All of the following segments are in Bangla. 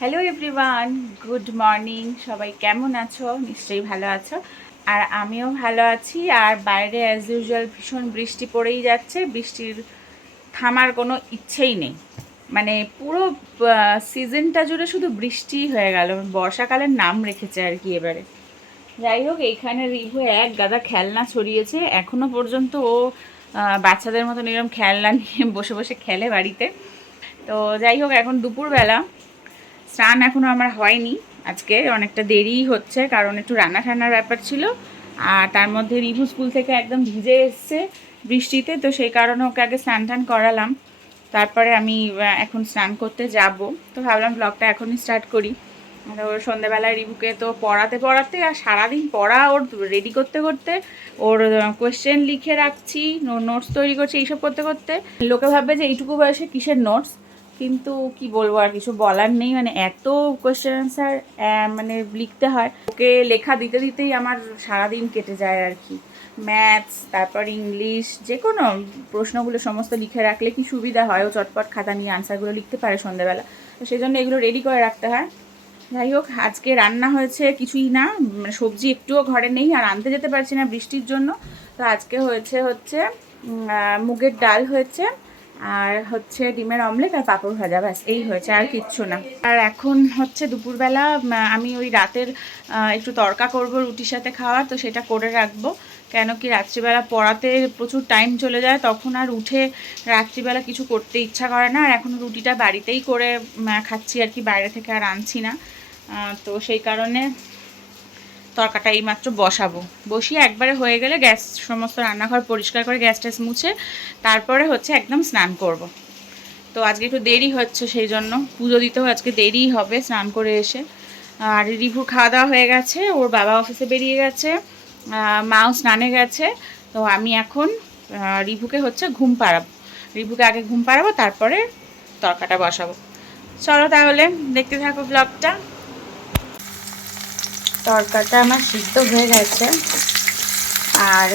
হ্যালো এভরিওয়ান গুড মর্নিং সবাই কেমন আছো? নিশ্চয়ই ভালো আছো। আর আমিও ভালো আছি। আর বাইরে অ্যাজ ইউজুয়াল ভীষণ বৃষ্টি পড়েই যাচ্ছে। বৃষ্টির থামার কোনো ইচ্ছেই নেই। মানে পুরো সিজনটা জুড়ে শুধু বৃষ্টি হয়ে গেল। বর্ষাকালের নাম রেখেছে আর কি এবারে। যাই হোক, এইখানে রিভু এক গাদা খেলনা ছড়িয়েছে। এখনও পর্যন্ত ও বাচ্চাদের মতন এরকম খেলনা নিয়ে বসে বসে খেলে বাড়িতে। তো যাই হোক, এখন দুপুরবেলা। স্নান এখনও আমার হয়নি। আজকে অনেকটা দেরিই হচ্ছে, কারণ একটু রান্না ঠান্নার ব্যাপার ছিল, আর তার মধ্যে রিভু স্কুল থেকে একদম ভিজে এসছে বৃষ্টিতে, তো সেই কারণে ওকে আগে স্নান টান করালাম। তারপরে আমি এখন স্নান করতে যাব। তো ভাবলাম ব্লগটা এখনই স্টার্ট করি। তো সন্ধ্যেবেলায় রিভুকে তো পড়াতে পড়াতে আর সারাদিন পড়া ওর রেডি করতে করতে, ওর কোয়েশ্চেন লিখে রাখছি নোটস তৈরি করছি, এইসব করতে করতে। লোকে ভাববে যে এইটুকু বয়সে কিসের নোটস কিন্তু কি বলব আর কিছু বলার নেই মানে এত কোয়েশ্চেন অ্যান্সার মানে লিখতে হয়। ওকে লেখা দিতে দিতেই আমার সারাদিন কেটে যায় আর কি। ম্যাথস তারপর ইংলিশ যে কোনো প্রশ্নগুলো সমস্ত লিখে রাখলে কি সুবিধা হয়? ও চটপট খাতা নিয়ে আনসারগুলো লিখতে পারে সন্ধ্যেবেলা তো সেই জন্য এগুলো রেডি করে রাখতে হয়। যাই হোক, আজকে রান্না হয়েছে কিছুই না মানে সবজি একটুও ঘরে নেই আর আনতে যেতে পারছি না বৃষ্টির জন্য। তো আজকে হয়েছে হচ্ছে মুগের ডাল হয়েছে। আর হচ্ছে ডিমের অমলেট আর পাঁপড় ভাজা, ব্যাস, এই হয়েছে, আর কিচ্ছু না। আর এখন হচ্ছে দুপুরবেলা আমি ওই রাতের একটু তরকা করব রুটির সাথে খাওয়ার, তো সেটা করে রাখব। কেন কি রাত্রিবেলা পড়াতে প্রচুর টাইম চলে যায়, তখন আর উঠে রাত্রিবেলা কিছু করতে ইচ্ছা করে না। আর এখন রুটিটা বাড়িতেই করে খাচ্ছি আর কি, বাইরে থেকে আর আনছি না। তো সেই কারণে তরকাটা এইমাত্র বসাবো। বসিয়ে একবারে হয়ে গেলে গ্যাস, সমস্ত রান্নাঘর পরিষ্কার করে গ্যাস ট্যাস মুছে তারপরে হচ্ছে একদম স্নান করব। তো আজকে একটু দেরি হচ্ছে সেই জন্য। পুজো দিতেও আজকে দেরিই হবে স্নান করে এসে। আর রিভুর খাওয়া দাওয়া হয়ে গেছে, ওর বাবা অফিসে বেরিয়ে গেছে মাও স্নানে গেছে। তো আমি এখন রিভুকে হচ্ছে ঘুম পাড়াবো। রিভুকে আগে ঘুম পাড়াবো, তারপরে তরকাটা বসাবো। চলো তাহলে, দেখতে থাকো ব্লগটা তরকাটা আমার সিদ্ধ হয়ে গেছে। আর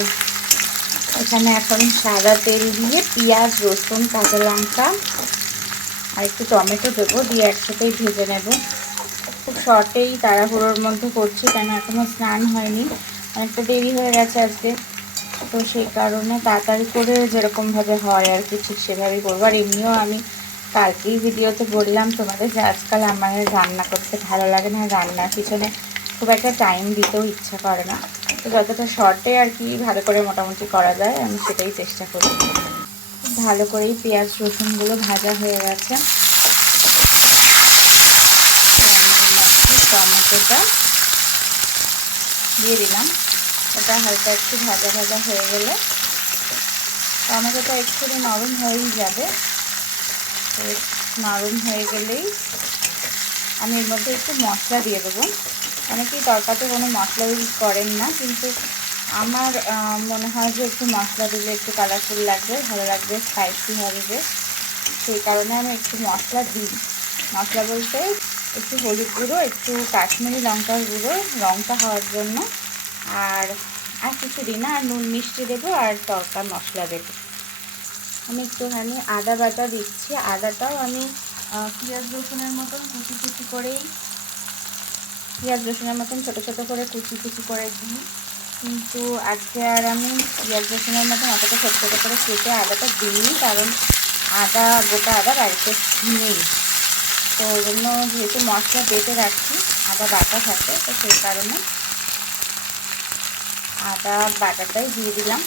এখানে এখন সাদা তেল দিয়ে পেঁয়াজ, রসুন, কাঁচা লঙ্কা আর একটু টমেটো দেবো দিয়ে একসাথেই ভেজে নেব। খুব শর্টেই তাড়াহুড়োর মধ্যে করছি কেন এখনও স্নান হয়নি। অনেকটা দেরি হয়ে গেছে আজকে। তো সেই কারণে তাড়াতাড়ি করে যেরকমভাবে হয় আর কি ঠিক সেভাবেই করব। আর এমনিও আমি কালকেই ভিডিওতে বললাম তোমাদের যে আজকাল আমার রান্না করতে ভালো লাগে না, রান্নার পিছনে খুব একটা টাইম দিতেও ইচ্ছা করে না। তো যতটা শর্টে আর কি ভালো করে মোটামুটি করা যায়, আমি সেটাই চেষ্টা করি। ভালো করেই পেঁয়াজ, রসুনগুলো ভাজা হয়ে গেছে। টমেটোটা দিয়ে দিলাম। ওটা হালকা একটু ভাজা ভাজা হয়ে গেলে টমেটোটা একটু নরম হয়েই যাবে। নরম হয়ে গেলেই আমি এর মধ্যে একটু মশলা দিয়ে দেবো। অনেকেই তরকাতে কোনো মশলা ইউজ করেন না, কিন্তু আমার মনে হয় যে একটু মশলা দিলে একটু কালারফুল লাগবে, ভালো লাগবে স্পাইসি হবে সেই কারণে আমি একটু মশলা দিই। মশলা বলতে একটু হলুদ গুঁড়ো, একটু কাশ্মীরি লঙ্কার গুঁড়ো, লঙ্কা হওয়ার জন্য। আর আর কিছু দিই না, আর নুন মিষ্টি দেবো আর তরকা মশলা দেবো। আমি একটুখানি আদা বাটা দিচ্ছি। আদাটাও আমি পেঁয়াজ রসুনের মতন কুচি কুচি করেই পেঁয়াজ রসুনের মতন ছোটো ছোটো করে কুচি কুচি করে দিই। কিন্তু আজকে আর আমি পেঁয়াজ রসুনের মতন অতটা ছোটো ছোটো করে কেটে আদাটা দিইনি, কারণ আদা, গোটা আদা বাড়িতে নেই। তো ওই জন্য যেহেতু মশলা বেটে রাখছি, আদা বাটা থাকে, তো সেই কারণে আদা বাটাটাই দিয়ে দিলাম।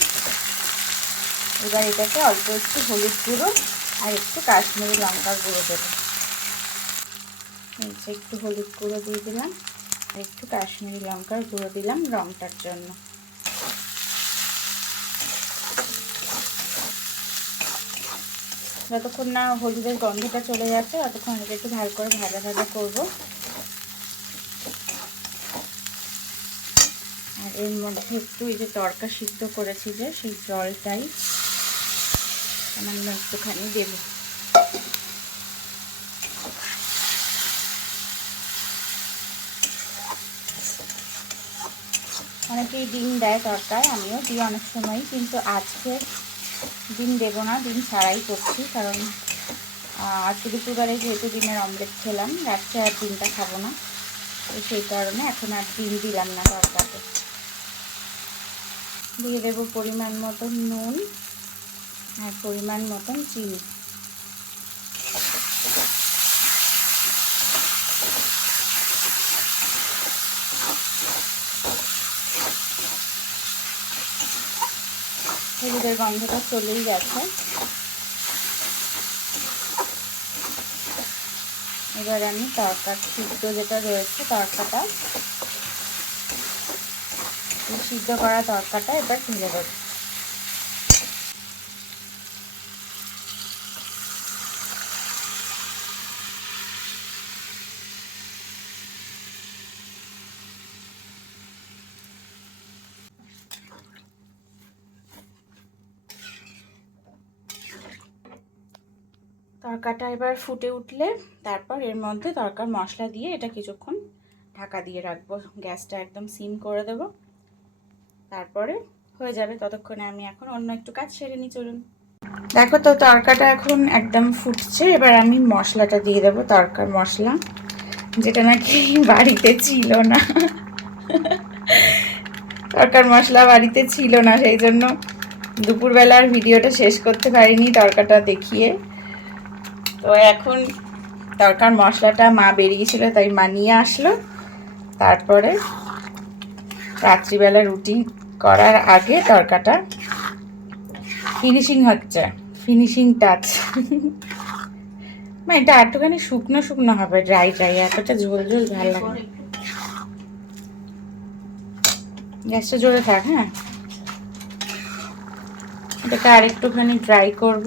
এবার এটাকে অল্প একটু হলুদ গুঁড়ো আর একটু কাশ্মীরি লঙ্কার গুঁড়ো দেবো। একটু হলুদ গুঁড়ো দিয়ে দিলাম। একটু কাশ্মীরি লঙ্কার গুঁড়ো দিলাম রংটার জন্য। যতক্ষণ না হলুদের গন্ধটা চলে যাচ্ছে, ততক্ষণ এটা একটু ভালো করে ভাজা ভাজা করব। আর এর মধ্যে একটু এই যে তরকা সিদ্ধ করেছি যে, সেই জলটাই সামান্য একটুখানি দেবো। অনেকেই ডিম দেয় তরকায়, আমিও দিই অনেক সময় কিন্তু আজকে ডিম দেবো না, ডিম ছাড়াই করছি, কারণ আজকে দুপুরবেলায় যেহেতু ডিমের অমলেট খেলাম, রাত্রে আর ডিমটা খাব না, তো সেই কারণে এখন আর ডিম দিলাম না তরকাতে। দিয়ে দেবো পরিমাণ মতন নুন আর পরিমাণ মতন চিনি। হলুদের গন্ধটা চলেই গেছে। এবার আমি তরকার সিদ্ধ যেটা রয়েছে তরকাটা সিদ্ধ করা তরকাটা এবার ঢেলে দেবো তরকাটা এবার ফুটে উঠলে তারপর এর মধ্যে তরকার মশলা দিয়ে এটা কিছুক্ষণ ঢাকা দিয়ে রাখব। গ্যাসটা একদম সিম করে দেব। তারপরে হয়ে যাবে ততক্ষণে আমি এখন অন্য একটু কাজ সেরে নিই, চলুন। দেখো তো, তরকাটা এখন একদম ফুটছে। এবার আমি মশলাটা দিয়ে দেবো, তরকার মশলা। যেটা নাকি বাড়িতে ছিল না। তরকার মশলা বাড়িতে ছিল না, সেই জন্য দুপুরবেলার ভিডিওটা শেষ করতে পারিনি তরকাটা দেখিয়ে। তো এখন তরকার মশলাটা মা বেরিয়েছিল তাই মা নিয়ে আসলো। তারপরে রাত্রিবেলা রুটি করার আগে তরকাটা। ফিনিশিং হচ্ছে ফিনিশিং টাচ মা এটা একটুখানি শুকনো শুকনো হবে ড্রাই ড্রাই এতটা ঝোল ঝোল ভালো লাগে গ্যাসটা জোরে থাক হ্যাঁ। এটাকে আরেকটুখানি ড্রাই করব।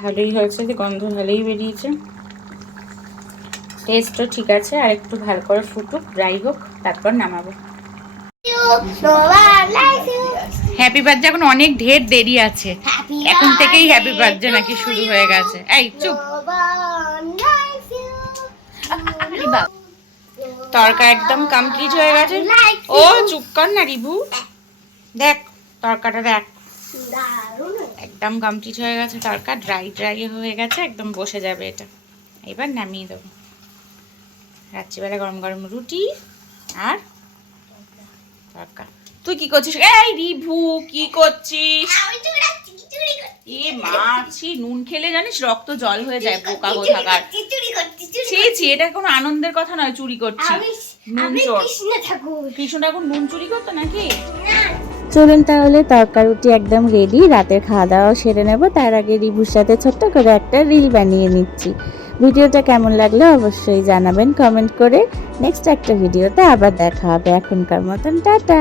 ভালোই হয়েছে যে গন্ধ ভালোই বেরিয়েছে। টেস্টও ঠিক আছে আর একটু ভালো করে ফুটুক ড্রাই হোক তারপর নামাবো। হ্যাপি বার্থডে এখন অনেক ঢের দেরি আছে। এখন থেকেই হ্যাপি বার্থডে নাকি শুরু হয়ে গেছে। এই চুপ। তরকা একদম কমপ্লিট হয়ে গেছে। ও চুপ কর না রিভু দেখ তরকাটা দেখ। একদম কমপ্লিট হয়ে গেছে তরকা ড্রাই ড্রাই হয়ে গেছে একদম বসে যাবে এটা। এবার নামিয়ে দেবো। রাত্রিবেলা গরম গরম রুটি আর তরকা তুই কি করছিস? এই রিভু কি করছিস? এ মাছি নুন খেলে জানিস রক্ত জল হয়ে যায় পোকা কোথাকার। ছি ছি এটা কোনো আনন্দের কথা নয় চুরি করছি। নুন চোর। কৃষ্ণ ঠাকুর। নুন চুরি করতো নাকি? চলুন তাহলে তরকারুটি একদম রেডি রাতের খাওয়া দাওয়া সেরে নেব। তার আগে রিভুর সাথে ছোট্ট করে একটা রিল বানিয়ে নিচ্ছি। ভিডিওটা কেমন লাগল অবশ্যই জানাবেন কমেন্ট করে। নেক্সট একটা ভিডিওতে আবার দেখা হবে। এখনকার মতন টাটা!